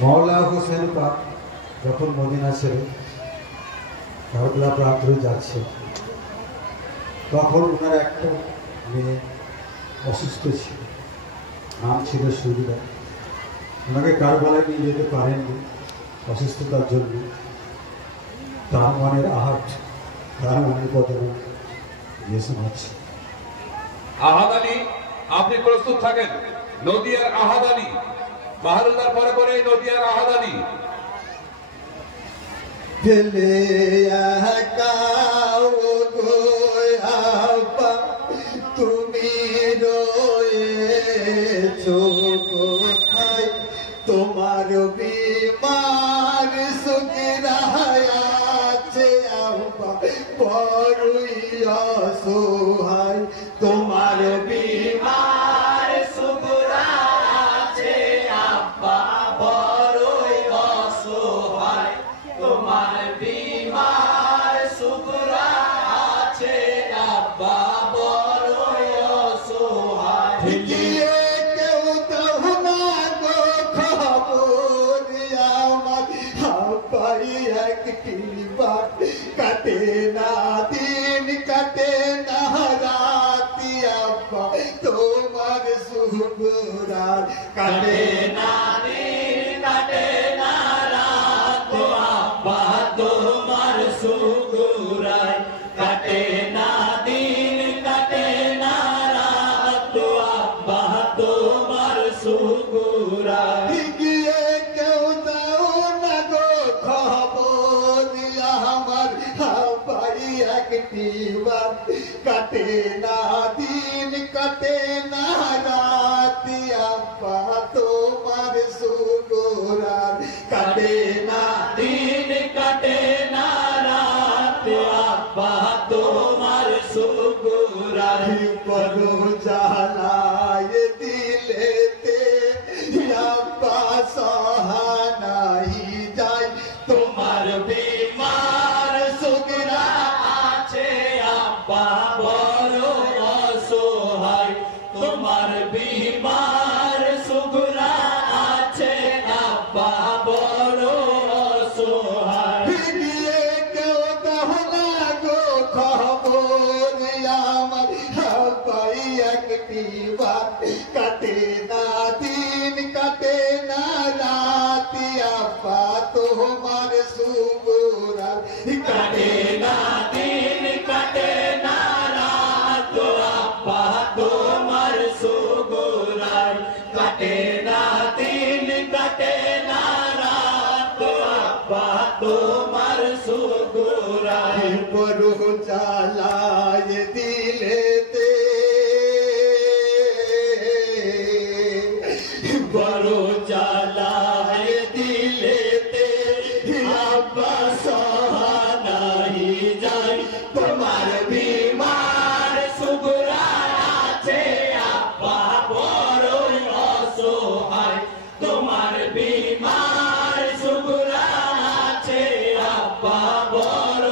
मौला हुसैन पाक যখন মদিনা ছেড়ে কারবালা প্রান্তরে যাচ্ছে তখন ওনার একটা মেয়ে অসুস্থ ছিল, নাম ছিল সুবিধা। ওনাকে কারবালায় নিয়ে যেতে পারেননি অসুস্থতার জন্য। তার মনের আহাট, তার মনের বদলে দিয়ে শোনাচ্ছে। আহাদ আলী, আপনি প্রস্তুত থাকেন। নদিয়ার আহাদ আলী, বাহারুল্লাহর পরে পরে নদিয়ার আহাদ আলী। তুমি রয়েছো কোথায়, তোমার বিমার সুখরায়াছে আব্বা বড়ই অসহায়, তোমার বিমার সুখরায়াছে আব্বা বড়ই অসহায়, তোমার বিমার সুখরায়াছে আব্বা বড়ই অসহায়। গিয়ে কেউ দাও না গো খবর আমার, আব্বাই একটি বার কাটে না দিন কাটে না রাতি আব্বা তোমার সুখরার কাটে না দিন কাটে না রাত আব্বা তোমার সুখরার কাটে না দিন কাটে না রাত আব্বা তোমার সুখরার। গিয়ে কেউ দাও না গো খবর আমার, আব্বাই একটি বার কাটে না দিন কাটে না রাতি আব্বা তোমার সুখরার কাটে না দিন কাটে না রাত আব্বা তোমার সুখরার। বড় জ্বালায় দিলেতে আব্বা সহানাই যায়, তোমার বিমার সুখরা আছে আব্বা বড় অসহায়, তোমার বিমার সুখরা আছে আব্বা বড় অসহায়। গিয়ে কেউ তাহলে গো খবর আমার, আব্বাই একটি বার কাটে না দিন কাটে না রাতি আব্বা তোমার সুখরার কাটে না দিন কাটে না রাত আব্বা তোমার সুখরার কাটে না দিন কাটে না রাত আব্বা তোমার সুখরার। বড় জ্বালায় দিলেতে বড় জ্বালায় দিলেতে আব্বা সহানাই যায়, তোমার বিমার সুখরা আছে আব্বা বড় অসহায়, তোমার বিমার সুখরা আছে আব্বা বড়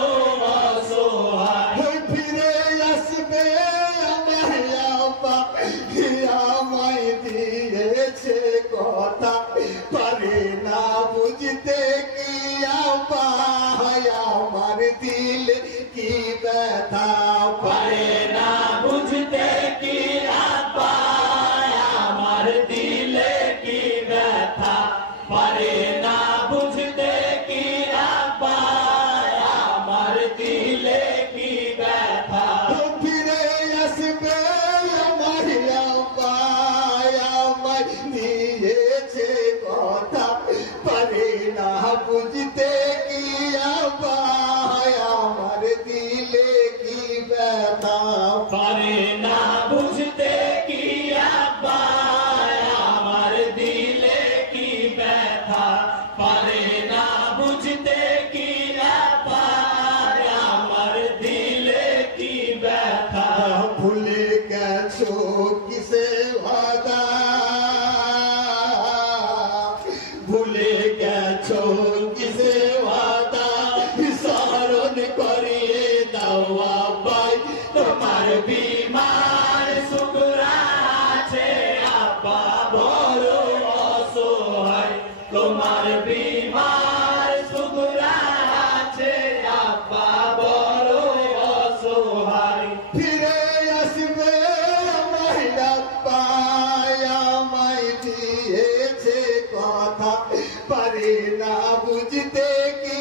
অসহায়। ফিরে আসবে আমায় আব্বা আমায় দিয়েছে কথা, পারে না বুঝতে কি আব্বা আমার দিল কি ব্যথা, পারে না বুঝতে কি আব্বা আমার দিলে কি ব্যথা, পারে না বুঝতে কি আব্বা আমার দিলে কি ব্যথা। ফিরে আসবে আমার আব্বা আমায় দিয়েছে কথা, পারে না বুঝতে কি আব্বা আমার দিলে কি ব্যথা, পারে না বুঝতে কি আব্বা আমার দিলে কি ব্যথা, পারে না বুঝতে কি আব্বা আমার দিলে কি ব্যথা। ভুলে গেছো কিসে ওয়াদা, ভুলে গেছো কিসে ওয়াদা, স্মরণ করিয়ে দাও আব্বাই তোমার বিমার সুখরা আছে আব্বা বড় অসহায়, তোমার তোমার বিমার সুগুরা আছে আব্বা বড় অসহায় ফিরে আসবে মহিলা পায়ামাই দিয়েছে কথা পারে না বুঝতে কি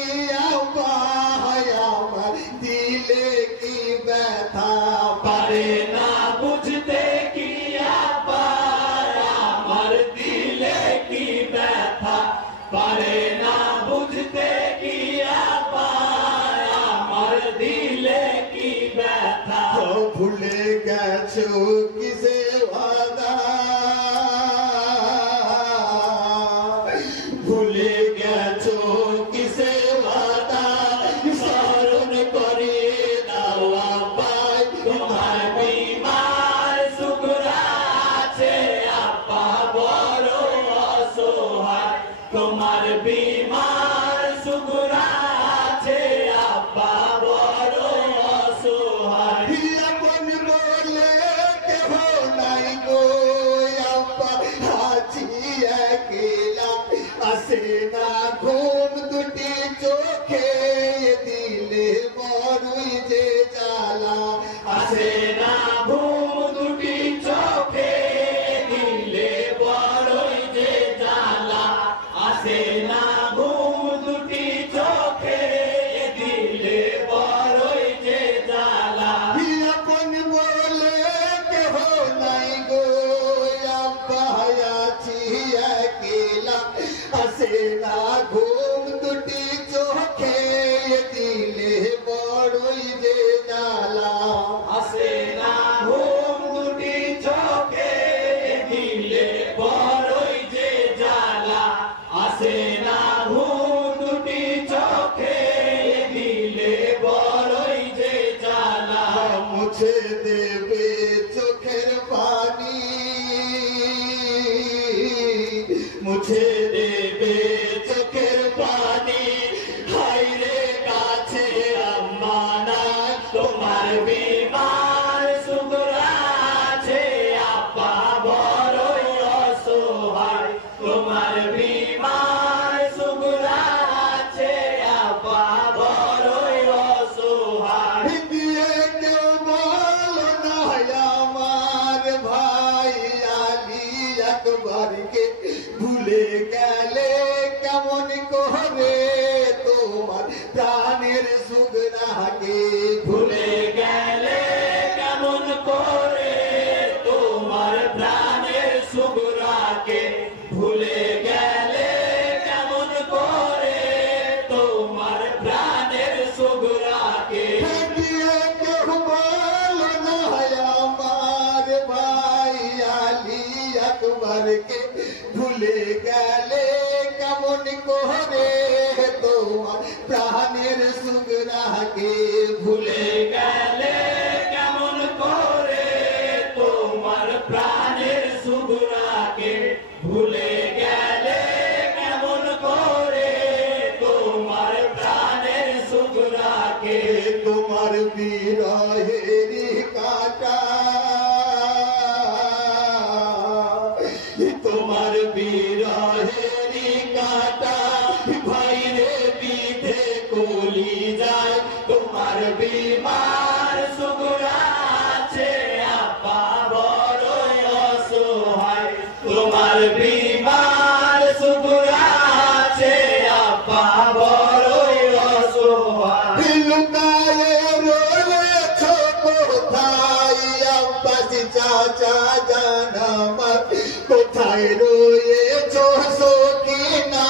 আব্বা আমার দিলে কি ব্যথা পারে না বুঝতে কি আব্বা আমার দিলে কি ব্যথা পারে না বুঝতে কি আব্বা আমার দিলে কি ব্যথা ভুলে গেছো কিসে ওয়াদা ভুলে গেছো কিসে ওয়াদা স্মরণ করে দাও আব্বা তোমার বিমার সুগুরা আছে আব্বা বড় অসহায় তোমার বিমার সুগুরা আছে আব্বা বড় অসহায় আপন বলে কেহ নাই গো আব্বা আছি একলা আসে না ঘুম দুটি চোখে দিলে বড়ই যে জ্বালা আসে না ঘুম দুটি চোখে দিলে বড়ই যে জ্বালা আসে না ঘুম দুটি চোখে দিলে বড়ই যে জ্বালা আপন বলে কেহ নাই গো আব্বা আছি একলা আসে না ঘুম দুটি চোখে দিলে বড়ই যে জ্বালা আসে না ঘুম দুটি চোখে দিলে বড়ই যে জ্বালা আসে না ঘুম দুটি চোখে দিলে বড়ই যে জ্বালা মুছে দেবে চোখের পানি মুছে দেবে চোখের পানি হাইরে কাছে আম্মা নাই তোমার বিমার সুগুরা আছে আব্বা বড়ই অসহায় তোমার বিমার সুগুরা আছে আব্বা বড়ই অসহায় দিয়ে কেউ বলো না আমার ভাই আলী আকবরকে ভুলে গেলে কেমন করে তোমার প্রাণের সুগরাকে ভুলে গেলে কেমন করে তোমার প্রাণের সুগরাকে ভুলে গেলে কেমন করে তোমার প্রাণের সুগরাকে দিয়ে কেউ বলো না আমার ভাই আলী আকবরকে ভুলে গেলে কেমন করে তোমার প্রাণের সুগরাকে ভুলে গেলে কেমন করে তোমার প্রাণের সুগরাকে ভুলে গেলে কেমন করে তোমার প্রাণের সুগরাকে তোমার বিরহেরি কাটা তোমার বিরহেরি কাটা ভাইরে পিঠে কলি যায় তোমার বিমার সুগুরা আছে আব্বা বড়ই অসহায় তোমার বিমার সুগুরা আছে আব্বা বড়ই অসহায় লুকায়ে রয়েছ কোথায় আব্বা চাচা জানামার কোথায় রয়েছ সকিনা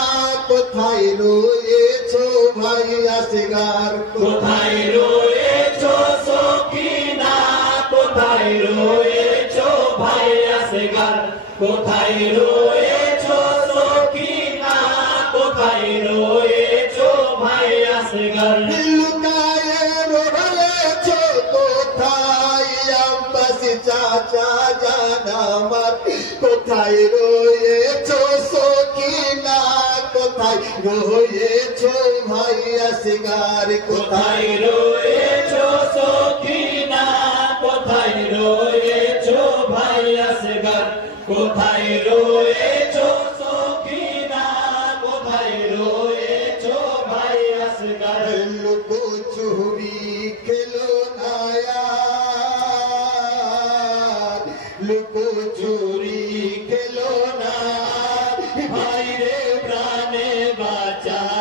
কোথায় রয়েছ ভাই আসগার কোথায় রয়েছ সকিনা কোথায় রয়েছ ভাই আসগার কোথায় রয়েছ সকিনা কোথায় রয়েছ ভাই আসগার লুকায়ে রয়েছ কোথায় আব্বাস চাচা জানামার কোথায় রয়েছ সকিনা কোথায় রয়েছ ভাই আসগার কোথায় রয়েছ সকিনা কোথায় রয়েছ ভাই আসগার কোথায় রয়েছ সকিনা কোথায় রয়েছো ভাই আসগার লুকো চুরি খেলো না লুকো চুরি খেলো না ভাই রে প্রাণে বাঁচা